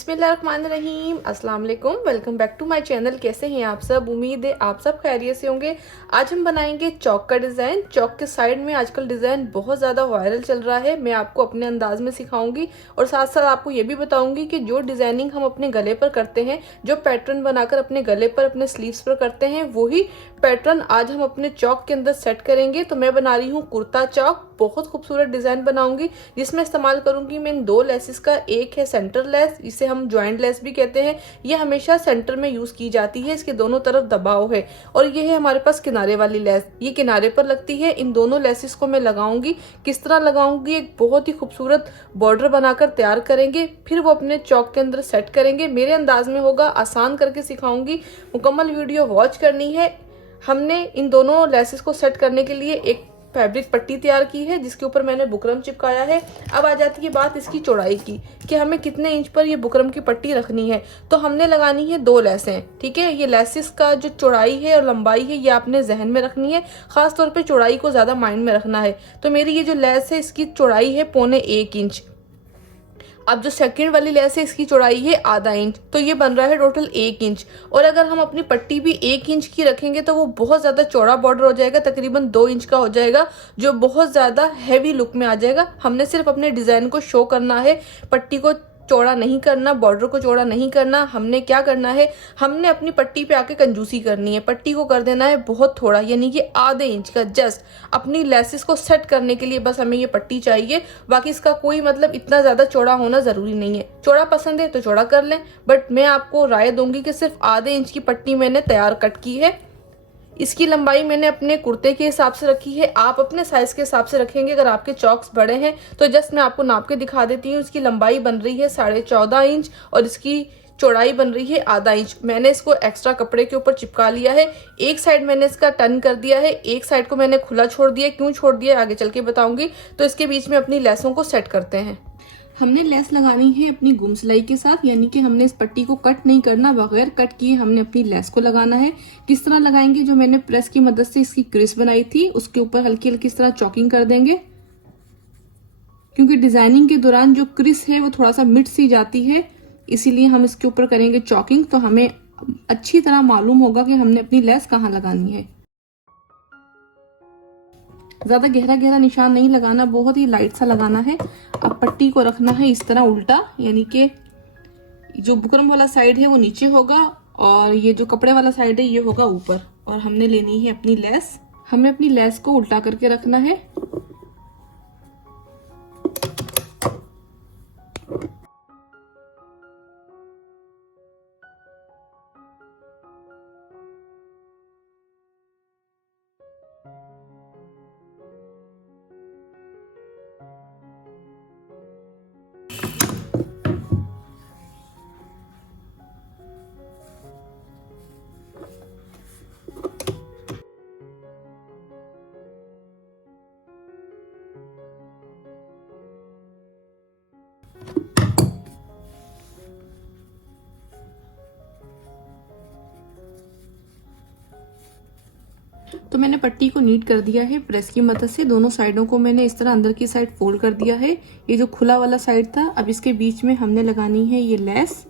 बिस्मिल्लाहिर्रहमानिर्रहीम, अस्सलाम वालेकुम। Welcome back to my channel. कैसे हैं आप सब? उम्मीद है आप सब खैरियत से होंगे। आज हम बनाएंगे चौक का डिज़ाइन। चौक के साइड में आजकल डिज़ाइन बहुत ज़्यादा वायरल चल रहा है। मैं आपको अपने अंदाज में सिखाऊंगी और साथ साथ आपको ये भी बताऊंगी कि जो डिज़ाइनिंग हम अपने गले पर करते हैं, जो पैटर्न बनाकर अपने गले पर, अपने स्लीव्स पर करते हैं, वही पैटर्न आज हम अपने चौक के अंदर सेट करेंगे। तो मैं बना रही हूँ कुर्ता चौक। बहुत खूबसूरत डिज़ाइन बनाऊंगी जिसमें इस्तेमाल करूंगी मैं इन दो लेसेस का। एक है सेंटर लेस, इसे हम ज्वाइंट लेस भी कहते हैं। ये हमेशा सेंटर में यूज की जाती है, इसके दोनों तरफ दबाव है। और ये है हमारे पास किनारे वाली लेस, ये किनारे पर लगती है। इन दोनों लेसेस को मैं लगाऊंगी। किस तरह लगाऊंगी, एक बहुत ही खूबसूरत बॉर्डर बनाकर तैयार करेंगे, फिर वो अपने चौक के अंदर सेट करेंगे। मेरे अंदाज में होगा, आसान करके सिखाऊंगी। मुकम्मल वीडियो वॉच करनी है। हमने इन दोनों लेसेस को सेट करने के लिए एक फैब्रिक पट्टी तैयार की है जिसके ऊपर मैंने बुकरम चिपकाया है। अब आ जाती है बात इसकी चौड़ाई की कि हमें कितने इंच पर ये बुकरम की पट्टी रखनी है। तो हमने लगानी है 2 लेसें, ठीक है। ये लेसेस का जो चौड़ाई है और लंबाई है ये आपने जहन में रखनी है। खास तौर पे चौड़ाई को ज्यादा माइंड में रखना है। तो मेरी ये जो लेस है इसकी चौड़ाई है 1.25 इंच। अब जो सेकंड वाली लेस है इसकी चौड़ाई है ½ इंच। तो ये बन रहा है टोटल 1 इंच। और अगर हम अपनी पट्टी भी 1 इंच की रखेंगे तो वो बहुत ज्यादा चौड़ा बॉर्डर हो जाएगा, तकरीबन 2 इंच का हो जाएगा, जो बहुत ज्यादा हैवी लुक में आ जाएगा। हमने सिर्फ अपने डिजाइन को शो करना है, पट्टी को चौड़ा नहीं करना, बॉर्डर को चौड़ा नहीं करना। हमने क्या करना है, हमने अपनी पट्टी पे आके कंजूसी करनी है। पट्टी को कर देना है बहुत थोड़ा, यानी कि ½ इंच का, जस्ट अपनी लेसेस को सेट करने के लिए बस हमें ये पट्टी चाहिए। बाकी इसका कोई मतलब इतना ज्यादा चौड़ा होना जरूरी नहीं है। चौड़ा पसंद है तो चौड़ा कर लें, बट मैं आपको राय दूंगी कि सिर्फ ½ इंच की पट्टी मैंने तैयार कट की है। इसकी लंबाई मैंने अपने कुर्ते के हिसाब से रखी है, आप अपने साइज के हिसाब से रखेंगे। अगर आपके चौक्स बड़े हैं तो जस्ट मैं आपको नाप के दिखा देती हूँ। इसकी लंबाई बन रही है 14.5 इंच और इसकी चौड़ाई बन रही है ½ इंच। मैंने इसको एक्स्ट्रा कपड़े के ऊपर चिपका लिया है। एक साइड मैंने इसका टर्न कर दिया है, एक साइड को मैंने खुला छोड़ दिया। क्यों छोड़ दिया आगे चल के बताऊंगी। तो इसके बीच में अपनी लेसों को सेट करते हैं। हमने लेस लगानी है अपनी गुम सिलाई के साथ, यानी कि हमने इस पट्टी को कट नहीं करना, बगैर कट किए हमने अपनी लेस को लगाना है। किस तरह लगाएंगे, जो मैंने प्रेस की मदद से इसकी क्रिस बनाई थी उसके ऊपर हल्की हल्की इस तरह चॉकिंग कर देंगे, क्योंकि डिजाइनिंग के दौरान जो क्रिस है वो थोड़ा सा मिट सी जाती है, इसीलिए हम इसके ऊपर करेंगे चॉकिंग। तो हमें अच्छी तरह मालूम होगा कि हमने अपनी लेस कहाँ लगानी है। ज्यादा गहरा गहरा निशान नहीं लगाना, बहुत ही लाइट सा लगाना है। अब पट्टी को रखना है इस तरह उल्टा, यानी कि जो बुकरम वाला साइड है वो नीचे होगा और ये जो कपड़े वाला साइड है ये होगा ऊपर। और हमने लेनी है अपनी लेस। हमें अपनी लेस को उल्टा करके रखना है। तो मैंने पट्टी को नीट कर दिया है प्रेस की मदद से। दोनों साइडों को मैंने इस तरह अंदर की साइड फोल्ड कर दिया है। ये जो खुला वाला साइड था, अब इसके बीच में हमने लगानी है ये लेस।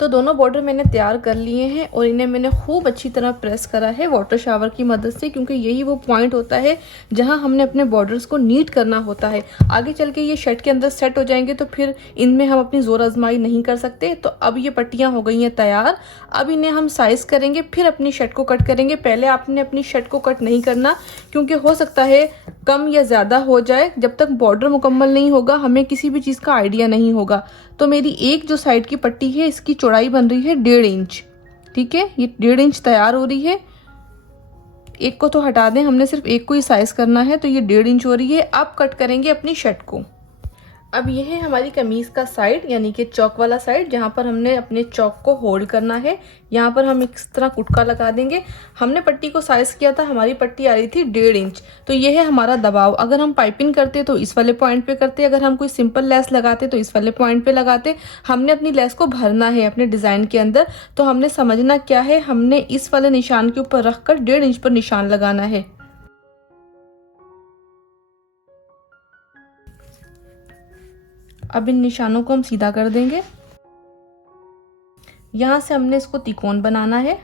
तो दोनों बॉर्डर मैंने तैयार कर लिए हैं और इन्हें मैंने खूब अच्छी तरह प्रेस करा है वाटर शावर की मदद से, क्योंकि यही वो पॉइंट होता है जहां हमने अपने बॉर्डर्स को नीट करना होता है। आगे चल के ये शर्ट के अंदर सेट हो जाएंगे तो फिर इनमें हम अपनी जोर आजमाई नहीं कर सकते। तो अब ये पट्टियां हो गई हैं तैयार। अब इन्हें हम साइज करेंगे, फिर अपनी शर्ट को कट करेंगे। पहले आपने अपनी शर्ट को कट नहीं करना, क्योंकि हो सकता है कम या ज्यादा हो जाए। जब तक बॉर्डर मुकम्मल नहीं होगा हमें किसी भी चीज का आइडिया नहीं होगा। तो मेरी एक जो साइड की पट्टी है इसकी चौड़ाई बन रही है 1.5 इंच, ठीक है। ये 1.5 इंच तैयार हो रही है। एक को तो हटा दें, हमने सिर्फ एक को ही साइज करना है। तो ये 1.5 इंच हो रही है। अब कट करेंगे अपनी शर्ट को। अब ये है हमारी कमीज का साइड, यानी कि चौक वाला साइड, जहाँ पर हमने अपने चौक को होल्ड करना है। यहाँ पर हम इस तरह कुटका लगा देंगे। हमने पट्टी को साइज किया था, हमारी पट्टी आ रही थी 1.5 इंच। तो ये है हमारा दबाव। अगर हम पाइपिंग करते तो इस वाले पॉइंट पे करते, अगर हम कोई सिंपल लेस लगाते तो इस वाले पॉइंट पे लगाते। हमने अपनी लेस को भरना है अपने डिजाइन के अंदर, तो हमने समझना क्या है, हमने इस वाले निशान के ऊपर रखकर 1.5 इंच पर निशान लगाना है। अब इन निशानों को हम सीधा कर देंगे। यहां से हमने इसको तिकोन बनाना है।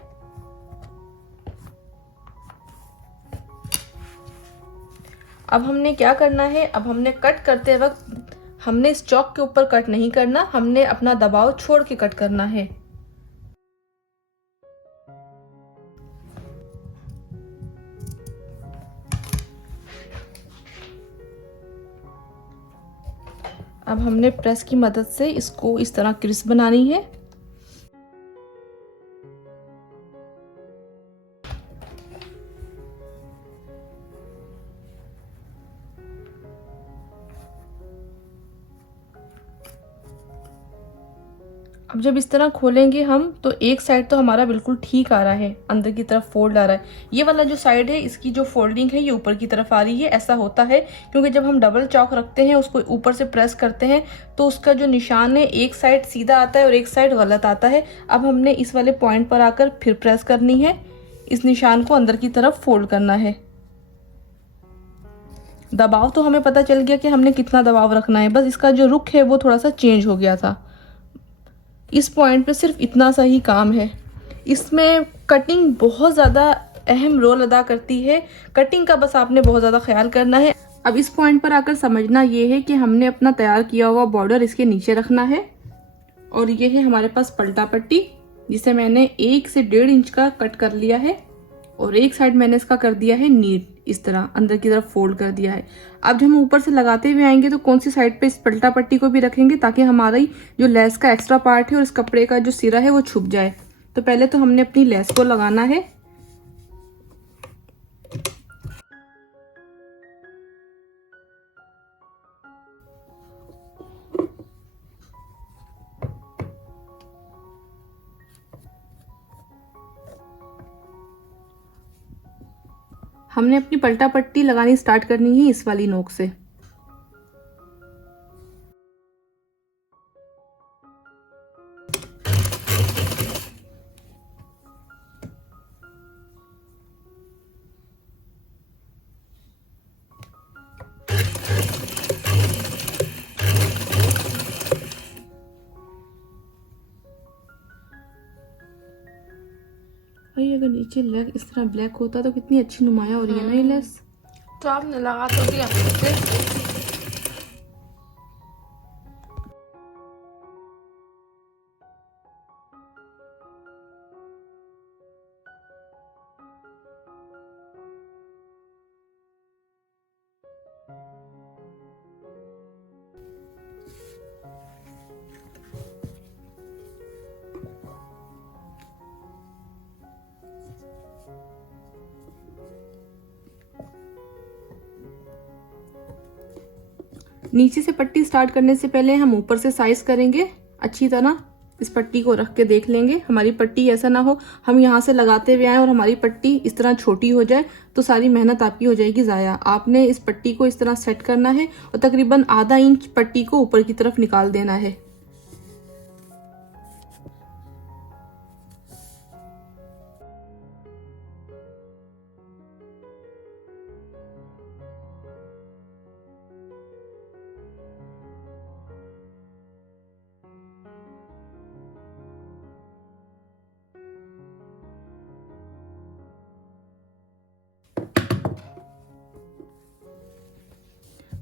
अब हमने क्या करना है, अब हमने कट करते वक्त हमने इस चौक के ऊपर कट नहीं करना, हमने अपना दबाव छोड़ के कट करना है। अब हमने प्रेस की मदद से इसको इस तरह क्रिस्प बनानी है। अब जब इस तरह खोलेंगे हम, तो एक साइड तो हमारा बिल्कुल ठीक आ रहा है, अंदर की तरफ फोल्ड आ रहा है। ये वाला जो साइड है इसकी जो फोल्डिंग है ये ऊपर की तरफ आ रही है। ऐसा होता है क्योंकि जब हम डबल चौक रखते हैं, उसको ऊपर से प्रेस करते हैं, तो उसका जो निशान है एक साइड सीधा आता है और एक साइड गलत आता है। अब हमने इस वाले पॉइंट पर आकर फिर प्रेस करनी है, इस निशान को अंदर की तरफ फोल्ड करना है। दबाव तो हमें पता चल गया कि हमने कितना दबाव रखना है, बस इसका जो रुख है वो थोड़ा सा चेंज हो गया था। इस पॉइंट पे सिर्फ इतना सा ही काम है। इसमें कटिंग बहुत ज़्यादा अहम रोल अदा करती है। कटिंग का बस आपने बहुत ज़्यादा ख्याल करना है। अब इस पॉइंट पर आकर समझना ये है कि हमने अपना तैयार किया हुआ बॉर्डर इसके नीचे रखना है। और ये है हमारे पास पलटा पट्टी, जिसे मैंने 1 से 1.5 इंच का कट कर लिया है और एक साइड मैंने इसका कर दिया है नीट, इस तरह अंदर की तरफ फोल्ड कर दिया है। अब जब हम ऊपर से लगाते हुए आएंगे तो कौन सी साइड पे इस पलटा पट्टी को भी रखेंगे, ताकि हमारी जो लेस का एक्स्ट्रा पार्ट है और इस कपड़े का जो सिरा है वो छुप जाए। तो पहले तो हमने अपनी लेस को लगाना है। हमने अपनी पलटा पट्टी लगानी स्टार्ट करनी है इस वाली नोक से। भाई अगर नीचे लेग इस तरह ब्लैक होता तो कितनी अच्छी नुमाया हो रही है ना ये लेस। तो आपने लगा तो दिया फिर। नीचे से पट्टी स्टार्ट करने से पहले हम ऊपर से साइज करेंगे अच्छी तरह। इस पट्टी को रख के देख लेंगे, हमारी पट्टी ऐसा ना हो हम यहाँ से लगाते हुए आए और हमारी पट्टी इस तरह छोटी हो जाए, तो सारी मेहनत आपकी हो जाएगी ज़ाया। आपने इस पट्टी को इस तरह सेट करना है और तकरीबन आधा इंच पट्टी को ऊपर की तरफ निकाल देना है।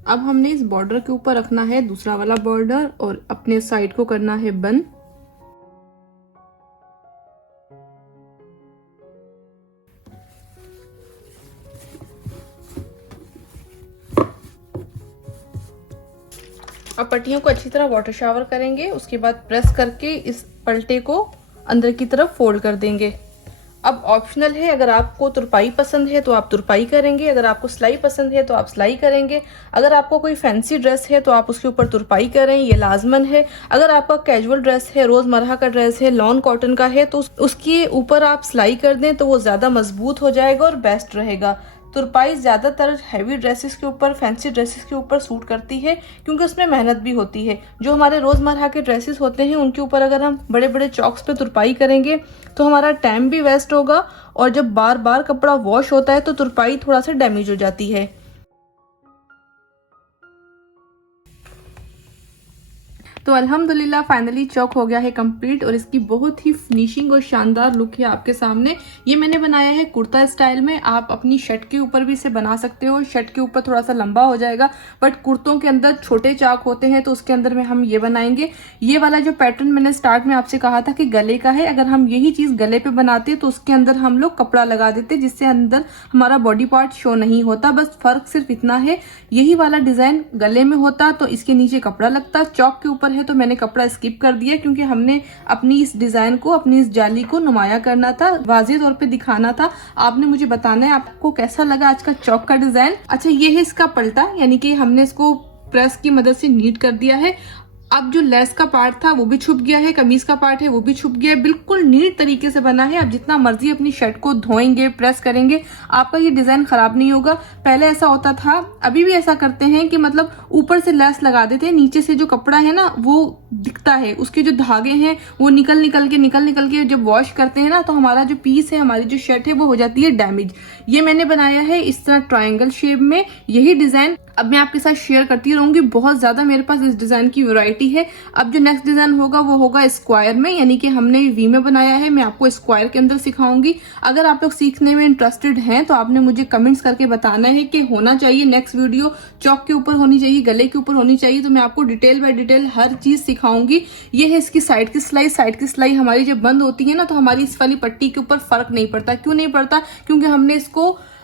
अब हमने इस बॉर्डर के ऊपर रखना है दूसरा वाला बॉर्डर और अपने साइड को करना है बंद। अब पट्टियों को अच्छी तरह वाटर शावर करेंगे, उसके बाद प्रेस करके इस पलटे को अंदर की तरफ फोल्ड कर देंगे। अब ऑप्शनल है, अगर आपको तुरपाई पसंद है तो आप तुरपाई करेंगे, अगर आपको सिलाई पसंद है तो आप सिलाई करेंगे, अगर आपको कोई फैंसी ड्रेस है तो आप उसके ऊपर तुरपाई करें, ये लाजमन है। अगर आपका कैजुअल ड्रेस है, रोज़मर्रा का ड्रेस है, लॉन कॉटन का है, तो उसके ऊपर आप सिलाई कर दें तो वो ज़्यादा मजबूत हो जाएगा और बेस्ट रहेगा। तुरपाई ज़्यादातर हैवी ड्रेसेस के ऊपर, फैंसी ड्रेसेस के ऊपर सूट करती है क्योंकि उसमें मेहनत भी होती है। जो हमारे रोज़मर्रा के ड्रेसेस होते हैं उनके ऊपर अगर हम बड़े बड़े चॉक्स पे तुरपाई करेंगे तो हमारा टाइम भी वेस्ट होगा और जब बार बार कपड़ा वॉश होता है तो तुरपाई थोड़ा सा डैमेज हो जाती है। तो अल्हम्दुलिल्लाह फाइनली चौक हो गया है कंप्लीट और इसकी बहुत ही फिनिशिंग और शानदार लुक है आपके सामने। ये मैंने बनाया है कुर्ता स्टाइल में, आप अपनी शर्ट के ऊपर भी इसे बना सकते हो। शर्ट के ऊपर थोड़ा सा लंबा हो जाएगा बट कुर्तों के अंदर छोटे चाक होते हैं तो उसके अंदर में हम ये बनाएंगे। ये वाला जो पैटर्न मैंने स्टार्ट में आपसे कहा था कि गले का है, अगर हम यही चीज गले पे बनाते तो उसके अंदर हम लोग कपड़ा लगा देते जिससे अंदर हमारा बॉडी पार्ट शो नहीं होता। बस फर्क सिर्फ इतना है, यही वाला डिजाइन गले में होता तो इसके नीचे कपड़ा लगता, चौक के ऊपर है तो मैंने कपड़ा स्किप कर दिया क्योंकि हमने अपनी इस डिजाइन को, अपनी इस जाली को नुमाया करना था, वाज़ेह तौर पे दिखाना था। आपने मुझे बताना है आपको कैसा लगा आज का चौक का डिजाइन। अच्छा, ये है इसका पलटा, यानी कि हमने इसको प्रेस की मदद से नीट कर दिया है। अब जो लेस का पार्ट था वो भी छुप गया है, कमीज का पार्ट है वो भी छुप गया है, बिल्कुल नीट तरीके से बना है। आप जितना मर्जी अपनी शर्ट को धोएंगे, प्रेस करेंगे, आपका ये डिजाइन खराब नहीं होगा। पहले ऐसा होता था, अभी भी ऐसा करते हैं कि मतलब ऊपर से लेस लगा देते हैं, नीचे से जो कपड़ा है ना वो दिखता है, उसके जो धागे हैं वो निकल निकल के जब वॉश करते हैं ना तो हमारा जो पीस है, हमारी जो शर्ट है वो हो जाती है डैमेज। ये मैंने बनाया है इस तरह ट्रायंगल शेप में, यही डिजाइन अब मैं आपके साथ शेयर करती रहूंगी। बहुत ज्यादा मेरे पास इस डिजाइन की वैरायटी है। अब जो नेक्स्ट डिजाइन होगा वो होगा स्क्वायर में, यानी कि हमने वी में बनाया है, मैं आपको स्क्वायर के अंदर सिखाऊंगी। अगर आप लोग सीखने में इंटरेस्टेड हैं तो आपने मुझे कमेंट्स करके बताना है कि होना चाहिए नेक्स्ट वीडियो चौक के ऊपर होनी चाहिए, गले के ऊपर होनी चाहिए, तो मैं आपको डिटेल बाय डिटेल हर चीज सिखाऊंगी। ये है इसकी साइड की सिलाई। साइड की सिलाई हमारी जब बंद होती है ना तो हमारी इस वाली पट्टी के ऊपर फर्क नहीं पड़ता। क्यों नहीं पड़ता? क्योंकि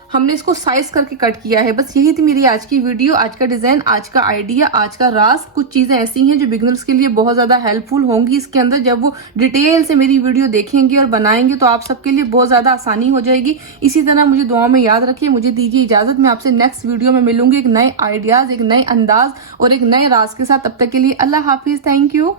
हमने इसको साइज करके कट किया है। बस यही थी मेरी आज की वीडियो, आज का डिजाइन, आज का आइडिया, आज का राज। कुछ चीजें ऐसी हैं जो बिगिनर्स के लिए बहुत ज्यादा हेल्पफुल होंगी इसके अंदर। जब वो डिटेल से मेरी वीडियो देखेंगे और बनाएंगे तो आप सबके लिए बहुत ज्यादा आसानी हो जाएगी। इसी तरह मुझे दुआ में याद रखिए। मुझे दीजिए इजाजत, मैं आपसे नेक्स्ट वीडियो में मिलूंगी एक नए आइडियाज, एक नए अंदाज और एक नए राज के साथ। तब तक के लिए अल्लाह हाफिज, थैंक यू।